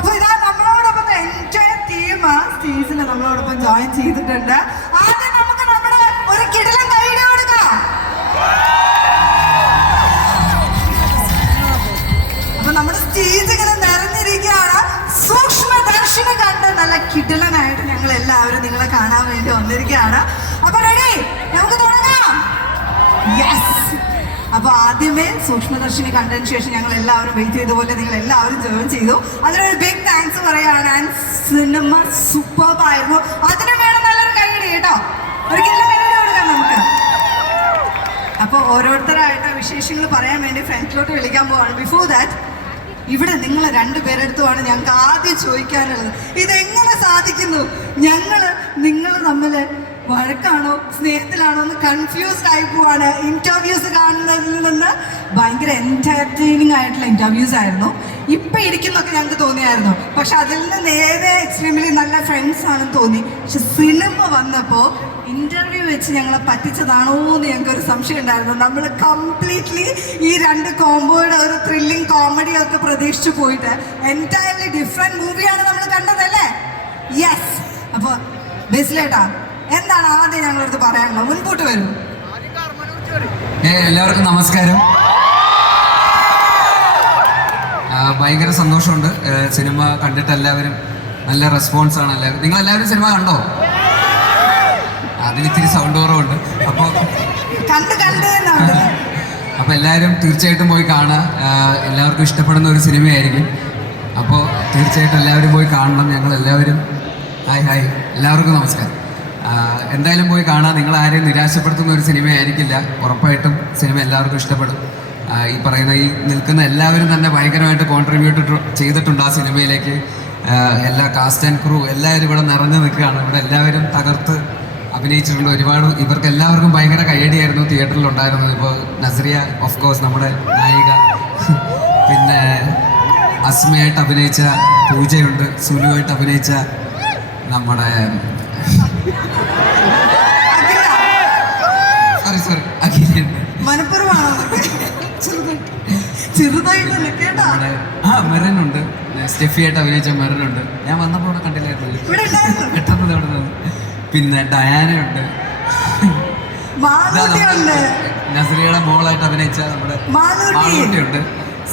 അപ്പൊ ഇതാ നമ്മളോടൊപ്പം എൻജോയ് ടീം സ്റ്റേജിൽ നമ്മളോടൊപ്പം ജോയിൻ ചെയ്തിട്ടുണ്ട്. ആദ്യം നമുക്ക് നമ്മുടെ ഒരു കിടിലൻ കൈയ്യടി കൊടുക്കാം. അപ്പൊ നമ്മുടെ സ്റ്റേജ് ഇങ്ങനെ നിറഞ്ഞിരിക്കുകയാണ്. സൂക്ഷ്മദർശിനി കണ്ട് നല്ല കിടിലനായിട്ട് ഞങ്ങൾ എല്ലാവരും നിങ്ങളെ കാണാൻ വേണ്ടി വന്നിരിക്കുകയാണ്. അപ്പൊ റെഡി, നമുക്ക് തുടങ്ങാം. യെസ്. അപ്പൊ ആദ്യമേ സൂക്ഷ്മദർശിനി കണ്ടതിന് ശേഷം ഞങ്ങൾ എല്ലാവരും വെയിറ്റ് ചെയ്ത പോലെ നിങ്ങൾ എല്ലാവരും ജോയിൻ ചെയ്തു. അതിനൊരു ബിഗ് താങ്ക്സ് പറയാണ്. ആൻഡ് സിനിമ സൂപ്പർബ് ആയിരുന്നു. അതിനും വേണം നല്ലൊരു കൈയ്യടി കേട്ടോ. ഒരു കിടിലൻ കൈയ്യടി കൊടുക്കാം നമുക്ക്. അപ്പൊ ഓരോരുത്തരായിട്ട് വിശേഷങ്ങൾ പറയാൻ വേണ്ടി ഫ്രണ്ടിലോട്ട് വിളിക്കാൻ പോവാണ്. ബിഫോർ ദാറ്റ്, ഇവിടെ നിങ്ങൾ രണ്ടുപേരെടുത്തുമാണ് ഞങ്ങൾക്ക് ആദ്യം ചോദിക്കാനുള്ളത്. ഇതെങ്ങനെ സാധിക്കുന്നു? നിങ്ങൾ തമ്മിൽ വഴക്കാണോ സ്നേഹത്തിലാണോ എന്ന് കൺഫ്യൂസ്ഡ് ആയി പോവാണ്. ഇന്റർവ്യൂസ് കാണുന്നതിൽ നിന്ന് ഭയങ്കര എന്റർടൈനിങ് ആയിട്ടുള്ള ഇന്റർവ്യൂസ് ആയിരുന്നു. ഇപ്പൊ ഇരിക്കുന്നൊക്കെ ഞങ്ങൾക്ക് തോന്നിയായിരുന്നു. പക്ഷെ അതിൽ നിന്ന് നേരെ എക്സ്ട്രീംലി നല്ല ഫ്രണ്ട്സ് ആണെന്ന് തോന്നി. പക്ഷെ സിനിമ വന്നപ്പോൾ ഇന്റർവ്യൂ വെച്ച് ഞങ്ങളെ പറ്റിച്ചതാണോ എന്ന് ഞങ്ങൾക്കൊരു സംശയം ഉണ്ടായിരുന്നു. നമ്മൾ കംപ്ലീറ്റ്ലി ഈ രണ്ട് കോംബോയുടെ ഒരു ത്രില്ലിങ് കോമഡി ഒക്കെ പ്രതീക്ഷിച്ചു പോയിട്ട് എൻറ്റയർലി ഡിഫറെന്റ് മൂവിയാണ് നമ്മൾ കണ്ടതല്ലേ? യെസ്. അപ്പോൾ ബേസിലേട്ടാ, എന്താണ് ആദ്യം ഞങ്ങളടുത്ത് പറയാനുള്ളത്? മുൻപോട്ട് വരൂ. എല്ലാവർക്കും നമസ്കാരം. ഭയങ്കര സന്തോഷമുണ്ട്. സിനിമ കണ്ടിട്ട് എല്ലാവരും നല്ല റെസ്പോൺസാണ്. എല്ലാവരും നിങ്ങളെല്ലാവരും സിനിമ കണ്ടോ? അതിലിത്തിരി സൗണ്ട് കുറവുണ്ട്. അപ്പോൾ എല്ലാവരും തീർച്ചയായിട്ടും പോയി കാണുക. എല്ലാവർക്കും ഇഷ്ടപ്പെടുന്ന ഒരു സിനിമയായിരിക്കും. അപ്പോൾ തീർച്ചയായിട്ടും എല്ലാവരും പോയി കാണണം. ഞങ്ങൾ എല്ലാവരും ഹായ് എല്ലാവർക്കും നമസ്കാരം. എന്തായാലും പോയി കാണാം. നിങ്ങൾ ആരെയും നിരാശപ്പെടുത്തുന്ന ഒരു സിനിമയായിരിക്കില്ല. ഉറപ്പായിട്ടും സിനിമ എല്ലാവർക്കും ഇഷ്ടപ്പെടും. ഈ പറയുന്ന ഈ നിൽക്കുന്ന എല്ലാവരും തന്നെ ഭയങ്കരമായിട്ട് കോൺട്രിബ്യൂട്ട് ചെയ്തിട്ടുണ്ട് ആ സിനിമയിലേക്ക്. എല്ലാ കാസ്റ്റ് ആൻഡ് ക്രൂ എല്ലാവരും ഇവിടെ നിറഞ്ഞു നിൽക്കുകയാണ്. ഇവിടെ എല്ലാവരും തകർത്ത് അഭിനയിച്ചിട്ടുണ്ട്. ഒരുപാട് ഇവർക്ക് എല്ലാവർക്കും ഭയങ്കര കയ്യടിയായിരുന്നു തിയേറ്ററിലുണ്ടായിരുന്നത്. ഇപ്പോൾ നസ്രിയ ഓഫ് കോഴ്സ് നമ്മുടെ നായിക, പിന്നെ അസ്മയായിട്ട് അഭിനയിച്ച പൂജയുണ്ട്, സുലുവായിട്ട് അഭിനയിച്ച നമ്മുടെ സോറി അഖിലുണ്ട്, മെറനുണ്ട്, സ്റ്റെഫിയായിട്ട് അഭിനയിച്ച മെറനുണ്ട്. ഞാൻ വന്നപ്പോൾ അവിടെ കണ്ടില്ലായിരുന്നു, പെട്ടെന്ന് അവിടെ നിന്ന്. പിന്നെ ഡയാനയുണ്ട്, നസ്രിയയുടെ മോളായിട്ട് അഭിനയിച്ച നമ്മുടെ മാളൂട്ടിയുണ്ട്,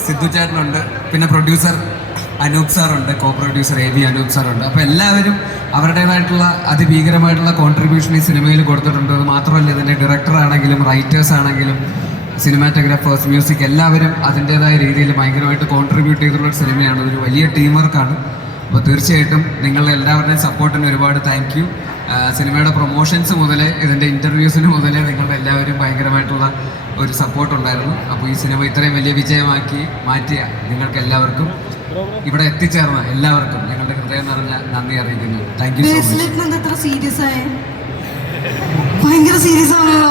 സിദ്ധു ചേട്ടനുണ്ട്, പിന്നെ പ്രൊഡ്യൂസർ അനൂപ് സാറുണ്ട്, കോ പ്രൊഡ്യൂസർ AB അനൂപ് സാറുണ്ട്. അപ്പോൾ എല്ലാവരും അവരുടേതായിട്ടുള്ള അതിഭീകരമായിട്ടുള്ള കോൺട്രിബ്യൂഷൻ ഈ സിനിമയിൽ കൊടുത്തിട്ടുണ്ട്. അത് മാത്രമല്ല, ഇതിൻ്റെ ഡയറക്ടർ ആണെങ്കിലും റൈറ്റേഴ്സ് ആണെങ്കിലും സിനിമാറ്റോഗ്രാഫേഴ്സ്, മ്യൂസിക് എല്ലാവരും അതിൻ്റേതായ രീതിയിൽ ഭയങ്കരമായിട്ട് കോൺട്രിബ്യൂട്ട് ചെയ്തിട്ടുള്ള ഒരു സിനിമയാണ്. ഒരു വലിയ ടീം വർക്കാണ്. അപ്പോൾ തീർച്ചയായിട്ടും നിങ്ങളുടെ എല്ലാവരുടെയും സപ്പോർട്ടിന് ഒരുപാട് താങ്ക് യു. സിനിമയുടെ പ്രൊമോഷൻസ് മുതലേ ഇതിൻ്റെ ഇൻ്റർവ്യൂസിന് മുതലേ നിങ്ങളുടെ എല്ലാവരും ഭയങ്കരമായിട്ടുള്ള ഒരു സപ്പോർട്ട് ഉണ്ടായിരുന്നു. അപ്പോൾ ഈ സിനിമ ഇത്രയും വലിയ വിജയമാക്കി മാറ്റിയ നിങ്ങൾക്ക് എല്ലാവർക്കും, ഇവിടെ എത്തിച്ചേർന്ന എല്ലാവർക്കും ഞങ്ങളുടെ ഹൃദയം നിറഞ്ഞ നന്ദി അറിയിക്കുന്നു. Thank you so much. ഭയങ്കര സീരിയസ് ആണല്ലോ.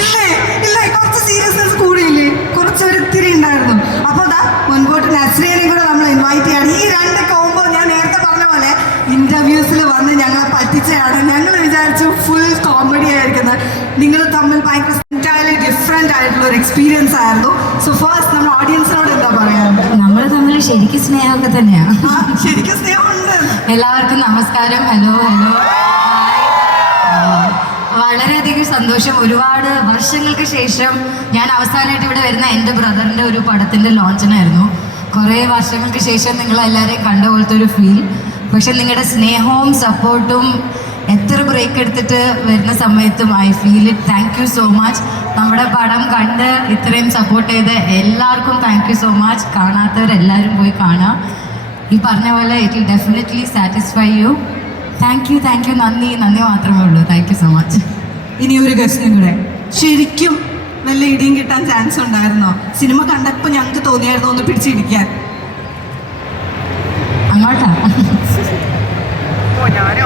ഇല്ല, കുറച്ച് സീരിയസ്നെസ് കൂടിയില്ലേ? കുറച്ചൊരിത്തിരി ഉണ്ടായിരുന്നു. അപ്പൊ അതാ മുൻപോട്ട് നസ്രിയനെയും കൂടെ നമ്മൾ ഇൻവൈറ്റ് ചെയ്യാണ്. ഈ രണ്ട് കോംബോ ഞാൻ നേരത്തെ പറഞ്ഞ പോലെ ഇന്റർവ്യൂസിൽ വന്ന് ഞങ്ങളെ പറ്റിച്ചതാണ്. ഞങ്ങൾ വിചാരിച്ചു ഫുൾ കോമഡി ആയിരിക്കുന്നത്. നിങ്ങൾ തമ്മിൽ ഭയങ്കര എൻറ്റയർലി ഡിഫറെന്റ് ആയിട്ടുള്ള ഒരു എക്സ്പീരിയൻസ് ആയിരുന്നു. സോ ഫസ്റ്റ് നമ്മൾ ഓഡിയൻസിനോട് എന്താ പറയാറ്? നമ്മൾ തമ്മിൽ ശരിക്കും സ്നേഹമൊക്കെ തന്നെയാണ്. ശരിക്കും സ്നേഹമുണ്ട്. എല്ലാവർക്കും നമസ്കാരം. ഹലോ. വളരെയധികം സന്തോഷം. ഒരുപാട് വർഷങ്ങൾക്ക് ശേഷം ഞാൻ അവസാനമായിട്ട് ഇവിടെ വരുന്ന എൻ്റെ ബ്രദറിൻ്റെ ഒരു പടത്തിൻ്റെ ലോഞ്ചിനായിരുന്നു. കുറേ വർഷങ്ങൾക്ക് ശേഷം നിങ്ങളെല്ലാവരെയും കണ്ട പോലത്തെ ഒരു ഫീൽ. പക്ഷെ നിങ്ങളുടെ സ്നേഹവും സപ്പോർട്ടും എത്ര ബ്രേക്ക് എടുത്തിട്ട് വരുന്ന സമയത്തും I feel it. Thank you so much. നമ്മുടെ പടം കണ്ട് ഇത്രയും സപ്പോർട്ട് ചെയ്ത് എല്ലാവർക്കും താങ്ക് യു സോ മച്ച്. കാണാത്തവരെല്ലാവരും പോയി കാണാം. ഈ പറഞ്ഞ പോലെ it will definitely satisfy U. Thank you. നന്ദി മാത്രമേ ഉള്ളൂ. Thank you so much. ഇനി ഒരു ക്വസ്റ്റ്യൻ കൂടെ. ശരിക്കും വല്ല ഇടിയും കിട്ടാൻ ചാൻസ് ഉണ്ടായിരുന്നോ? സിനിമ കണ്ടപ്പോൾ ഞങ്ങൾക്ക് തോന്നിയായിരുന്നു ഒന്ന് പിടിച്ചിരിക്കാൻ. അങ്ങോട്ടാ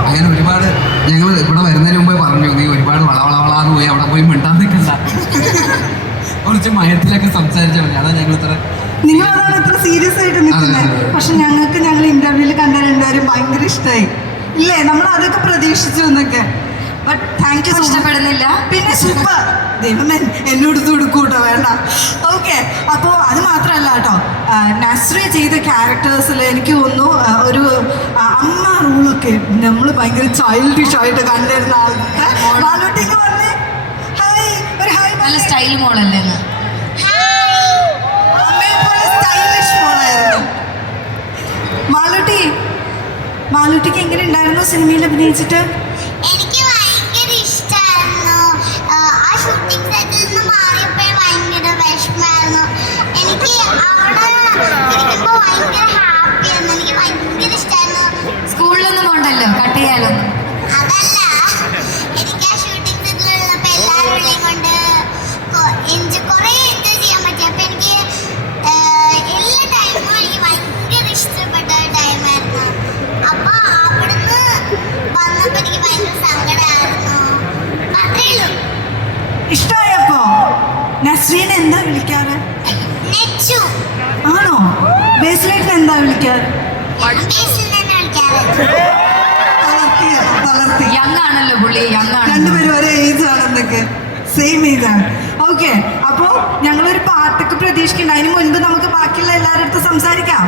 അങ്ങനെ ഒരുപാട് ഞങ്ങൾ ഇവിടെ വരുന്നതിന് മുമ്പേ പറഞ്ഞു, നീ ഒരുപാട് വളവളവളാന്ന് പോയി അവിടെ പോയി മിണ്ടാൻ നിൽക്കണ്ട, കുറച്ച് മയത്തിലൊക്കെ സംസാരിച്ചാൽ മതി. അതാ ഞങ്ങൾ ഇത്ര നിങ്ങളതാണ് ഇത്ര സീരിയസ് ആയിട്ട് നിൽക്കുന്നത്. പക്ഷെ ഞങ്ങൾ ഇന്റർവ്യൂവിൽ കണ്ട രണ്ടുപേരും ഭയങ്കര ഇഷ്ടമായി ഇല്ലേ? നമ്മൾ അതൊക്കെ പ്രതീക്ഷിച്ചു എന്നൊക്കെ. But thank you. ഇഷ്ടപ്പെടുന്നില്ല പിന്നെ സൂപ്പർ. ദൈവമേ എന്നോട് കൊടുക്കൂട്ടോ, വേണ്ട. ഓക്കെ. അപ്പോൾ അത് മാത്രമല്ല കേട്ടോ, നസ്രിയ ചെയ്ത ക്യാരക്ടേഴ്സിൽ എനിക്ക് തോന്നുന്നു ഒരു അമ്മ റൂളൊക്കെ നമ്മൾ ഭയങ്കര ചൈൽഡിഷ് ആയിട്ട് കണ്ടിരുന്ന ആൾക്കാർ. മാളൂട്ടിക്ക് വന്നേ, ഹായ്, ഒരു ഹായ്. നല്ല സ്റ്റൈൽ മോളല്ലേ എന്ന്. അമ്മയെ പോലെ സ്റ്റൈലിഷ് മോളായിരുന്നു മാളൂട്ടി. മാളൂട്ടിക്ക് എങ്ങനെ ഉണ്ടായിരുന്നു സിനിമയിൽ അഭിനയിച്ചിട്ട്? എനിക്ക് ഭയങ്കര ഇഷ്ടമായിരുന്നു. ആ ഷൂട്ടിംഗ് സെറ്റിൽ നിന്ന് മാറിയപ്പോൾ ഭയങ്കര വിഷമമായിരുന്നു. എനിക്ക് അവിടെ ഇരിക്കുമ്പോൾ ഭയങ്കര ഹാപ്പിയായിരുന്നു. എനിക്ക് ഭയങ്കര ഇഷ്ടമായിരുന്നു. സ്കൂളിലൊന്നും പോകണ്ടല്ലോ, കട്ട് ചെയ്യാലോ. അതല്ല, എനിക്ക് ആ ഷൂട്ടിംഗ് സെറ്റിലുള്ളപ്പോൾ എല്ലാവരുടെയും കൊണ്ട് കുറേ എൻജോയ് ചെയ്യാൻ പറ്റി. അപ്പം എനിക്ക് എല്ലാ ടൈമും എനിക്ക് ഭയങ്കര ഇഷ്ടപ്പെട്ട ടൈമായിരുന്നു. അപ്പോൾ അവിടുന്ന് വന്നപ്പോൾ എനിക്ക് ഭയങ്കര സങ്കടമായിരുന്നു. അത്രേ ഉള്ളൂ. ഇഷ്ടമായപ്പോ നസ്രീനെ എന്താ വിളിക്കാറ്? നെച്ചു. ആണോ? ബേസിലേറ്റിന് എന്താ വിളിക്കാറ്? ബേസിൽ തന്നെ വിളിക്കാറ്. വളർത്തി. യങ് ആണല്ലോ പുള്ളി, യങ് ആണ്. രണ്ടുപേരും ഒരേ ഏജ് ആണെന്നൊക്കെ, സെയിം ഏജ് ആണ്. ഓക്കെ, അപ്പോ ഞങ്ങളൊരു പാട്ടൊക്കെ പ്രതീക്ഷിക്കുന്നുണ്ട്. അതിന് മുൻപ് നമുക്ക് ബാക്കിയുള്ള എല്ലാവരുടെ അടുത്ത് സംസാരിക്കാം.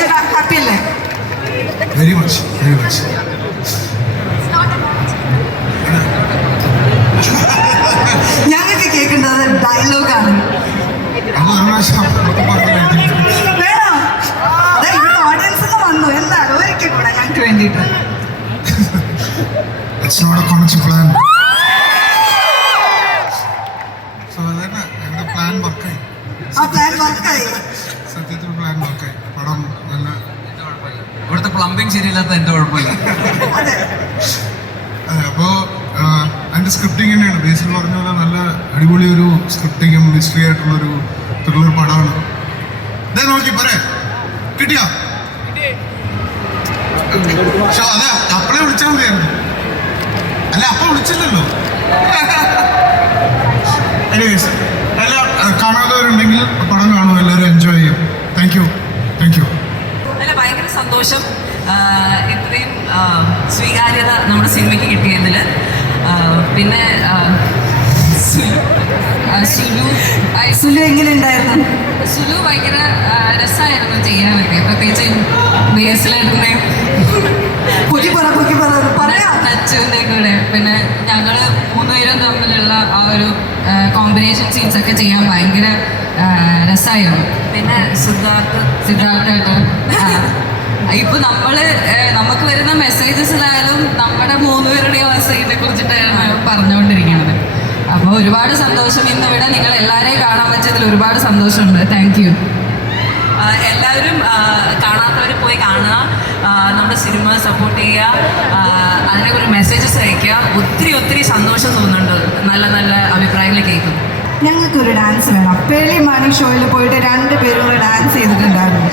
ചേട്ടാ ഹാപ്പി അല്ലേ? Very much, very much. ഞങ്ങൾക്ക് കേൾക്കേണ്ടത് ഡയലോഗാണ്. വേണോ? ഓഡിയൻസ് വന്നു, എന്താണ് ഒരിക്കൽ കൂടെ ഞങ്ങൾക്ക് വേണ്ടിയിട്ട്. It's not a conscious plan. So അതന്നെ ഞങ്ങളുടെ പ്ലാൻ വർക്കായി. ആ പ്ലാൻ വർക്കായി. സത്യത്തിൽ പ്ലാൻ വർക്കായി. പടം നല്ല ഇവിടുത്തെ പ്ലംബിംഗ് ശരിയില്ലാത്ത എൻ്റെ കുഴപ്പമില്ല. അതെ. അപ്പോൾ അതിൻ്റെ സ്ക്രിപ്റ്റിംഗ് തന്നെയാണ് ബേസിൽ പറഞ്ഞ പോലെ നല്ല അടിപൊളി ഒരു സ്ക്രിപ്റ്റിങ്ങും മിസ്റ്ററി ആയിട്ടുള്ളൊരു ത്രില്ലർ പടമാണ്. ഇതേ നോക്കി പോരെ, കിട്ടിയോ? പക്ഷെ അതെ, അപ്പളെ വിളിച്ചാൽ മതിയായിരുന്നു. അല്ല, അപ്പം വിളിച്ചില്ലല്ലോ. എനിവേസ്, എല്ലാം കാണാത്തവരുണ്ടെങ്കിൽ പടം കാണും, എല്ലാവരും എൻജോയ് ചെയ്യും. Thank you, thank you. അല്ല, ഭയങ്കര സന്തോഷം ഇത്രയും സ്വീകാര്യത നമ്മുടെ സിനിമയ്ക്ക് കിട്ടിയതിൽ. പിന്നെ സുലു എങ്ങനെ ഉണ്ടായിരുന്നു? സുലു ഭയങ്കര രസമായിരുന്നു ചെയ്യാനൊക്കെ, പ്രത്യേകിച്ച് ബേസിലായിട്ടുണ്ടെയും പറയാം. നച്ചുവിൻ്റെ കൂടെ. പിന്നെ ഞങ്ങൾ മൂന്നുപേരും തമ്മിലുള്ള ആ ഒരു കോമ്പിനേഷൻ സീൻസ് ഒക്കെ ചെയ്യാൻ ഭയങ്കര രസമായിരുന്നു. പിന്നെ സിദ്ധാർത്ഥായിട്ട് ഇപ്പൊ നമുക്ക് വരുന്ന മെസ്സേജസിലായാലും നമ്മുടെ മൂന്നുപേരുടെയും സീനെ കുറിച്ചിട്ടാണ് പറഞ്ഞുകൊണ്ടിരിക്കുന്നത്. അപ്പോൾ ഒരുപാട് സന്തോഷം. ഇന്നിവിടെ നിങ്ങൾ എല്ലാവരെയും കാണാൻ പറ്റിയതിൽ ഒരുപാട് സന്തോഷമുണ്ട്. Thank you. എല്ലാവരും കാണാത്തവർ പോയി കാണുക, നമ്മുടെ സിനിമ സപ്പോർട്ട് ചെയ്യുക, അതിനെക്കുറിച്ച് മെസ്സേജസ് അയയ്ക്കുക. ഒത്തിരി സന്തോഷം തോന്നുന്നുണ്ട് നല്ല നല്ല അഭിപ്രായങ്ങൾ കേൾക്കും. ഞങ്ങൾക്കൊരു ഡാൻസ് വേണം. പേളി മാണി ഷോയിൽ പോയിട്ട് 2 പേരും കൂടെ ഡാൻസ് ചെയ്തിട്ടുണ്ടായിരുന്നു.